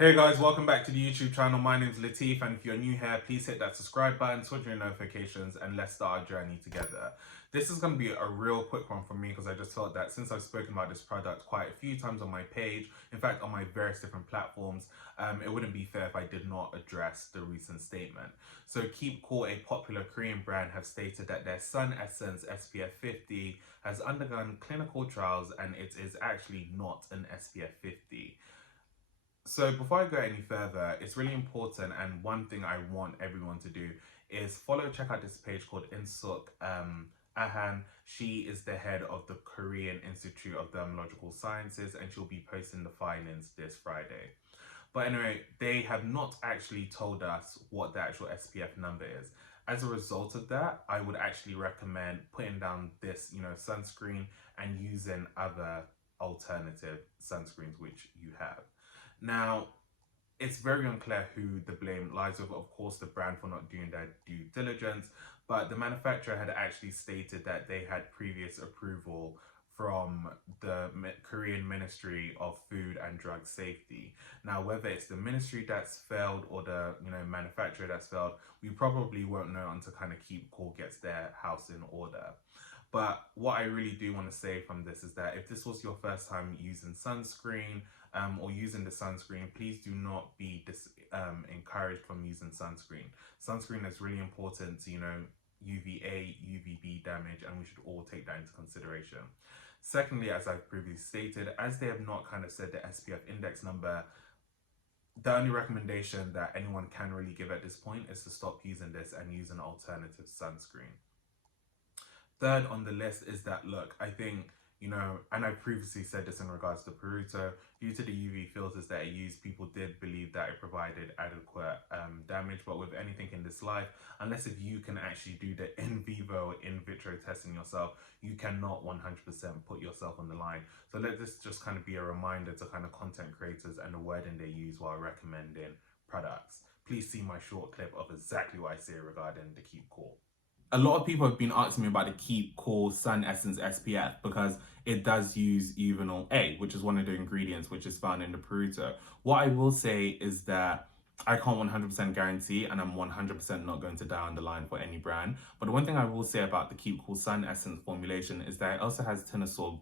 Hey guys, welcome back to the YouTube channel. My name is Lateef, and if you're new here, please hit that subscribe button, switch your notifications, and let's start our journey together. This is going to be a real quick one for me because I just felt that since I've spoken about this product quite a few times on my page, in fact on my various different platforms, it wouldn't be fair if I did not address the recent statement. So Keep Cool, a popular Korean brand, have stated that their Sun Essence SPF 50 has undergone clinical trials and it is actually not an SPF 50. So before I go any further, it's really important, and one thing I want everyone to do is check out this page called Insuk Ahan. She is the head of the Korean Institute of Dermatological Sciences, and she'll be posting the findings this Friday. But anyway, they have not actually told us what the actual SPF number is. As a result of that, I would actually recommend putting down this, sunscreen and using other alternative sunscreens which you have. Now, it's very unclear who the blame lies with, of course, the brand for not doing their due diligence, but the manufacturer had actually stated that they had previous approval from the Korean Ministry of Food and Drug Safety. Now, whether it's the ministry that's failed or the manufacturer that's failed, we probably won't know until kind of Keep Cool gets their house in order. But what I really do want to say from this is that if this was your first time using sunscreen or using the sunscreen, please do not be encouraged from using sunscreen. Sunscreen is really important to, UVA, UVB damage, and we should all take that into consideration. Secondly, as I've previously stated, as they have not kind of said the SPF index number, the only recommendation that anyone can really give at this point is to stop using this and use an alternative sunscreen. Third on the list is that, look, I think, and I previously said this in regards to Peruto, due to the UV filters that it used, people did believe that it provided adequate damage. But with anything in this life, unless if you can actually do the in vivo, in vitro testing yourself, you cannot 100% put yourself on the line. So let this just kind of be a reminder to kind of content creators and the wording they use while recommending products. Please see my short clip of exactly what I say regarding the Keep Cool. A lot of people have been asking me about the Keep Cool Sun Essence SPF because it does use euvanol A, which is one of the ingredients which is found in the Peruto. What I will say is that I can't 100% guarantee, and I'm 100% not going to die on the line for any brand. But the one thing I will say about the Keep Cool Sun Essence formulation is that it also has tinosorb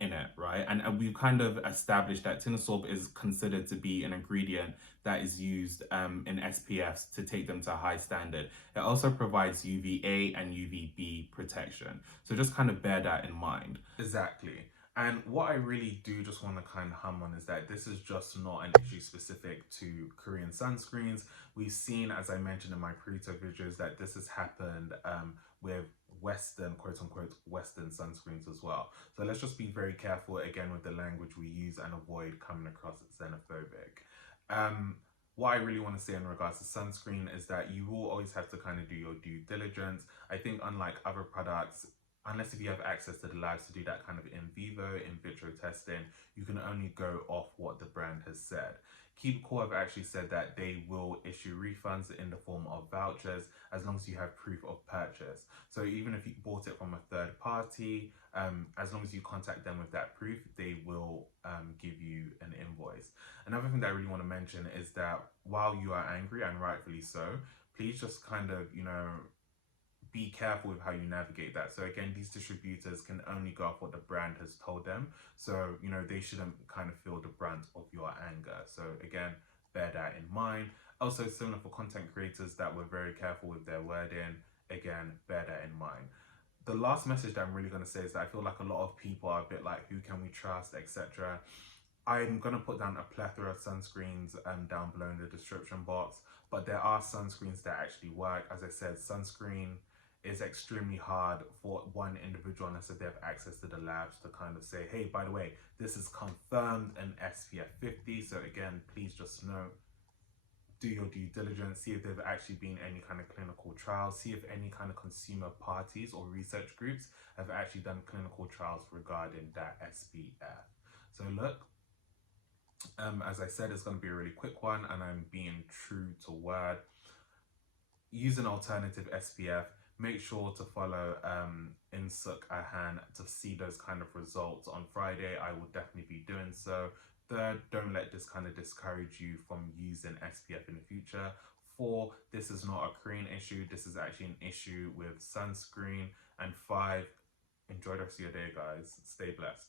in it, right? And we've kind of established that tinosorb is considered to be an ingredient that is used in SPFs to take them to a high standard. It also provides UVA and UVB protection. So just kind of bear that in mind. Exactly. And what I really do just want to kind of hum on is that this is just not an issue specific to Korean sunscreens. We've seen, as I mentioned in my Preto videos, that this has happened with Western, quote unquote, Western sunscreens as well. So let's just be very careful again with the language we use and avoid coming across as xenophobic. What I really want to say in regards to sunscreen is that you will always have to kind of do your due diligence. I think unlike other products, unless if you have access to the labs to do that kind of in vivo, in vitro testing, you can only go off what the brand has said. Keep Cool have actually said that they will issue refunds in the form of vouchers as long as you have proof of purchase. So even if you bought it from a third party, as long as you contact them with that proof, they will give you an invoice. Another thing that I really want to mention is that while you are angry, and rightfully so, please just kind of, be careful with how you navigate that. So again, these distributors can only go off what the brand has told them. So, they shouldn't kind of feel the brunt of your anger. So again, bear that in mind. Also similar for content creators that were very careful with their wording. Again, bear that in mind. The last message that I'm really going to say is that I feel like a lot of people are a bit like, who can we trust, etc. I'm going to put down a plethora of sunscreens down below in the description box, but there are sunscreens that actually work. As I said, sunscreen is extremely hard for one individual unless they have access to the labs to kind of say, hey, by the way, this is confirmed an SPF 50. So again, please just know, do your due diligence, see if there have actually been any kind of clinical trials, see if any kind of consumer parties or research groups have actually done clinical trials regarding that SPF. So look, as I said, it's going to be a really quick one and I'm being true to word. Use an alternative SPF. Make sure to follow Insuk Ahan to see those kind of results on Friday. I will definitely be doing so. 3, don't let this kind of discourage you from using SPF in the future. 4, this is not a cream issue, this is actually an issue with sunscreen. And 5, enjoy the rest of your day, guys. Stay blessed.